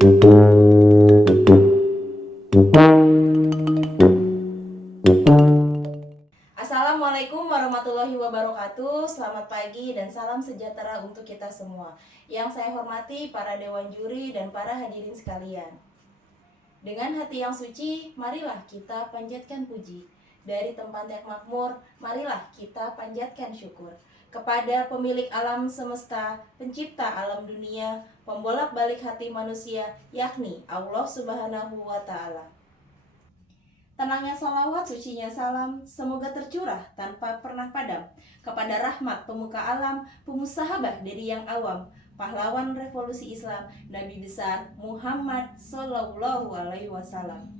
Assalamualaikum warahmatullahi wabarakatuh. Selamat pagi dan salam sejahtera untuk kita semua. Yang saya hormati para dewan juri dan para hadirin sekalian. Dengan hati yang suci, marilah kita panjatkan puji. Dari tempat yang makmur, marilah kita panjatkan syukur kepada pemilik alam semesta, pencipta alam dunia, pembolak-balik hati manusia, yakni Allah Subhanahu wa Ta'ala. Tenangnya salawat, sucinya salam, semoga tercurah tanpa pernah padam kepada rahmat pemuka alam, pemusahabah dari yang awam, pahlawan revolusi Islam, Nabi besar Muhammad Sallallahu Alaihi Wasallam.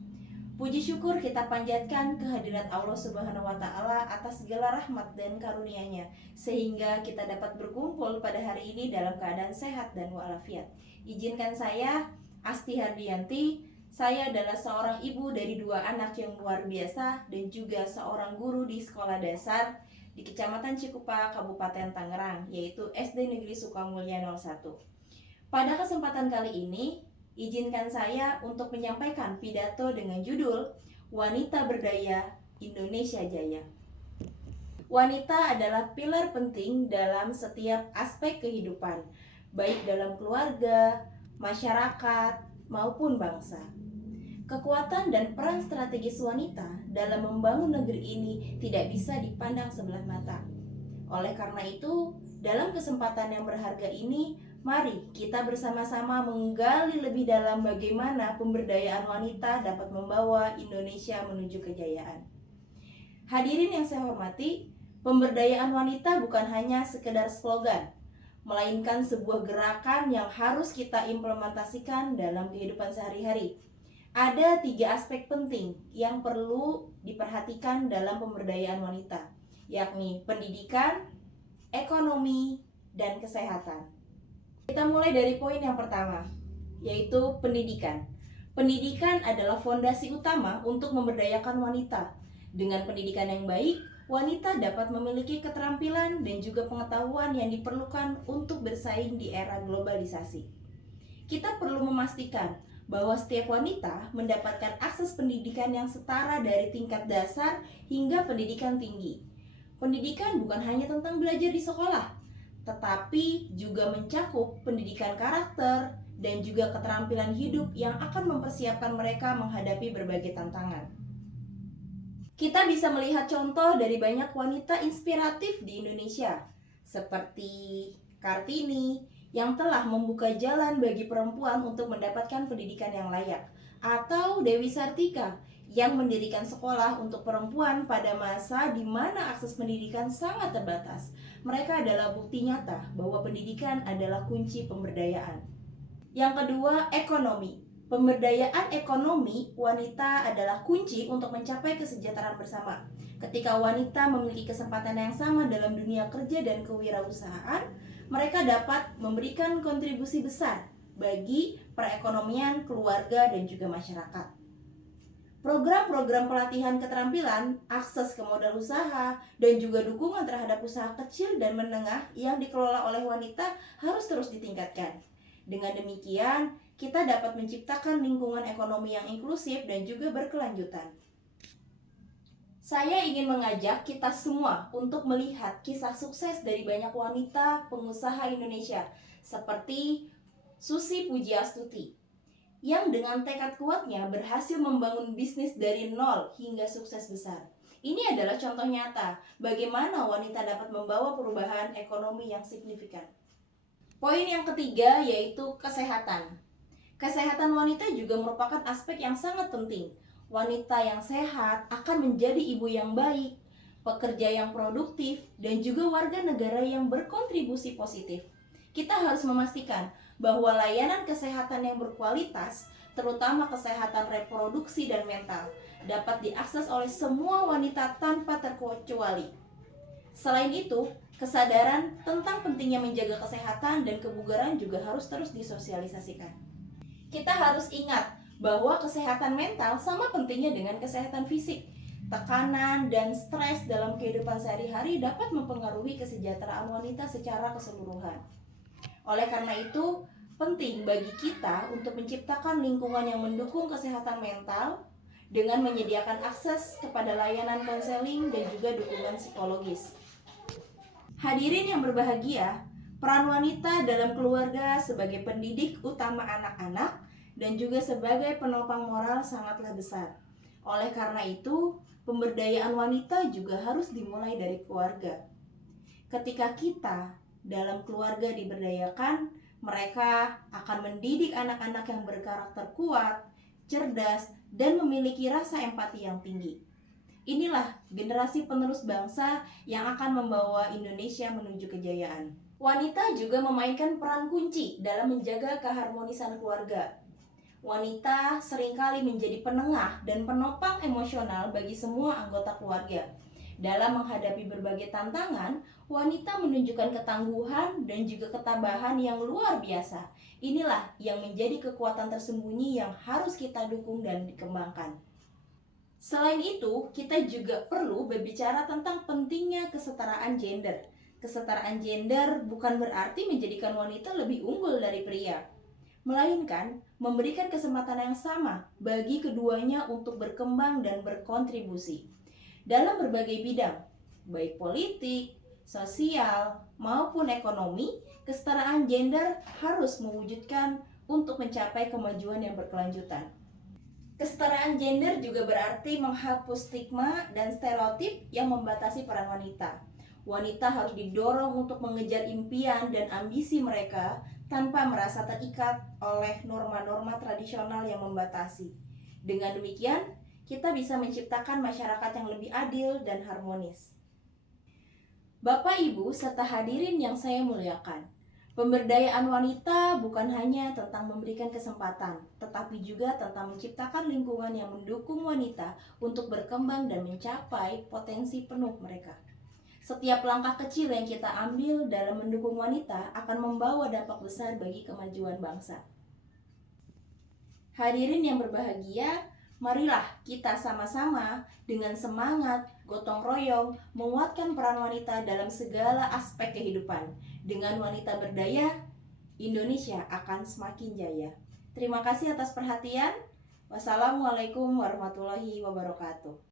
Puji syukur kita panjatkan kehadirat Allah Subhanahu wa Ta'ala atas segala rahmat dan karunia-Nya, sehingga kita dapat berkumpul pada hari ini dalam keadaan sehat dan walafiat. Izinkan saya, Asti Hardianti, saya adalah seorang ibu dari 2 anak yang luar biasa dan juga seorang guru di sekolah dasar di Kecamatan Cikupa, Kabupaten Tangerang, yaitu SD Negeri Sukamulya 01. Pada kesempatan kali ini, izinkan saya untuk menyampaikan pidato dengan judul Wanita Berdaya Indonesia Jaya. Wanita adalah pilar penting dalam setiap aspek kehidupan, baik dalam keluarga, masyarakat, maupun bangsa. Kekuatan dan peran strategis wanita dalam membangun negeri ini tidak bisa dipandang sebelah mata. Oleh karena itu, dalam kesempatan yang berharga ini, mari kita bersama-sama menggali lebih dalam bagaimana pemberdayaan wanita dapat membawa Indonesia menuju kejayaan. Hadirin yang saya hormati, pemberdayaan wanita bukan hanya sekedar slogan, melainkan sebuah gerakan yang harus kita implementasikan dalam kehidupan sehari-hari. Ada 3 aspek penting yang perlu diperhatikan dalam pemberdayaan wanita, yakni pendidikan, ekonomi, dan kesehatan. Kita mulai dari poin yang pertama, yaitu pendidikan. Pendidikan adalah fondasi utama untuk memberdayakan wanita. Dengan pendidikan yang baik, wanita dapat memiliki keterampilan dan juga pengetahuan yang diperlukan untuk bersaing di era globalisasi. Kita perlu memastikan bahwa setiap wanita mendapatkan akses pendidikan yang setara dari tingkat dasar hingga pendidikan tinggi. Pendidikan bukan hanya tentang belajar di sekolah, tetapi juga mencakup pendidikan karakter dan juga keterampilan hidup yang akan mempersiapkan mereka menghadapi berbagai tantangan. Kita bisa melihat contoh dari banyak wanita inspiratif di Indonesia, seperti Kartini yang telah membuka jalan bagi perempuan untuk mendapatkan pendidikan yang layak, atau Dewi Sartika yang mendirikan sekolah untuk perempuan pada masa di mana akses pendidikan sangat terbatas. Mereka adalah bukti nyata bahwa pendidikan adalah kunci pemberdayaan. Yang kedua, ekonomi. Pemberdayaan ekonomi wanita adalah kunci untuk mencapai kesejahteraan bersama. Ketika wanita memiliki kesempatan yang sama dalam dunia kerja dan kewirausahaan, mereka dapat memberikan kontribusi besar bagi perekonomian keluarga dan juga masyarakat. Program-program pelatihan keterampilan, akses ke modal usaha, dan juga dukungan terhadap usaha kecil dan menengah yang dikelola oleh wanita harus terus ditingkatkan. Dengan demikian, kita dapat menciptakan lingkungan ekonomi yang inklusif dan juga berkelanjutan. Saya ingin mengajak kita semua untuk melihat kisah sukses dari banyak wanita pengusaha Indonesia seperti Susi Pujiastuti yang dengan tekad kuatnya berhasil membangun bisnis dari nol hingga sukses besar. Ini adalah contoh nyata bagaimana wanita dapat membawa perubahan ekonomi yang signifikan. Poin yang ketiga yaitu kesehatan. Kesehatan wanita juga merupakan aspek yang sangat penting. Wanita yang sehat akan menjadi ibu yang baik, pekerja yang produktif, dan juga warga negara yang berkontribusi positif. Kita harus memastikan bahwa layanan kesehatan yang berkualitas, terutama kesehatan reproduksi dan mental, dapat diakses oleh semua wanita tanpa terkecuali. Selain itu, kesadaran tentang pentingnya menjaga kesehatan dan kebugaran juga harus terus disosialisasikan. Kita harus ingat bahwa kesehatan mental sama pentingnya dengan kesehatan fisik. Tekanan dan stres dalam kehidupan sehari-hari dapat mempengaruhi kesejahteraan wanita secara keseluruhan. Oleh karena itu, Penting bagi kita untuk menciptakan lingkungan yang mendukung kesehatan mental dengan menyediakan akses kepada layanan konseling dan juga dukungan psikologis. Hadirin yang berbahagia, peran wanita dalam keluarga sebagai pendidik utama anak-anak dan juga sebagai penopang moral sangatlah besar. Oleh karena itu, pemberdayaan wanita juga harus dimulai dari keluarga. Ketika kita dalam keluarga diberdayakan, mereka akan mendidik anak-anak yang berkarakter kuat, cerdas, dan memiliki rasa empati yang tinggi. Inilah generasi penerus bangsa yang akan membawa Indonesia menuju kejayaan. Wanita juga memainkan peran kunci dalam menjaga keharmonisan keluarga. Wanita seringkali menjadi penengah dan penopang emosional bagi semua anggota keluarga. Dalam menghadapi berbagai tantangan, wanita menunjukkan ketangguhan dan juga ketabahan yang luar biasa. Inilah yang menjadi kekuatan tersembunyi yang harus kita dukung dan dikembangkan. Selain itu, kita juga perlu berbicara tentang pentingnya kesetaraan gender. Kesetaraan gender bukan berarti menjadikan wanita lebih unggul dari pria, melainkan memberikan kesempatan yang sama bagi keduanya untuk berkembang dan berkontribusi dalam berbagai bidang, baik politik, sosial, maupun ekonomi. Kesetaraan gender harus mewujudkan untuk mencapai kemajuan yang berkelanjutan. Kesetaraan gender juga berarti menghapus stigma dan stereotip yang membatasi peran wanita. Wanita harus didorong untuk mengejar impian dan ambisi mereka tanpa merasa terikat oleh norma-norma tradisional yang membatasi. Dengan demikian, kita bisa menciptakan masyarakat yang lebih adil dan harmonis. Bapak, Ibu, serta hadirin yang saya muliakan, pemberdayaan wanita bukan hanya tentang memberikan kesempatan, tetapi juga tentang menciptakan lingkungan yang mendukung wanita untuk berkembang dan mencapai potensi penuh mereka. Setiap langkah kecil yang kita ambil dalam mendukung wanita akan membawa dampak besar bagi kemajuan bangsa. Hadirin yang berbahagia, marilah kita sama-sama dengan semangat, gotong royong, menguatkan peran wanita dalam segala aspek kehidupan. Dengan wanita berdaya, Indonesia akan semakin jaya. Terima kasih atas perhatian. Wassalamualaikum warahmatullahi wabarakatuh.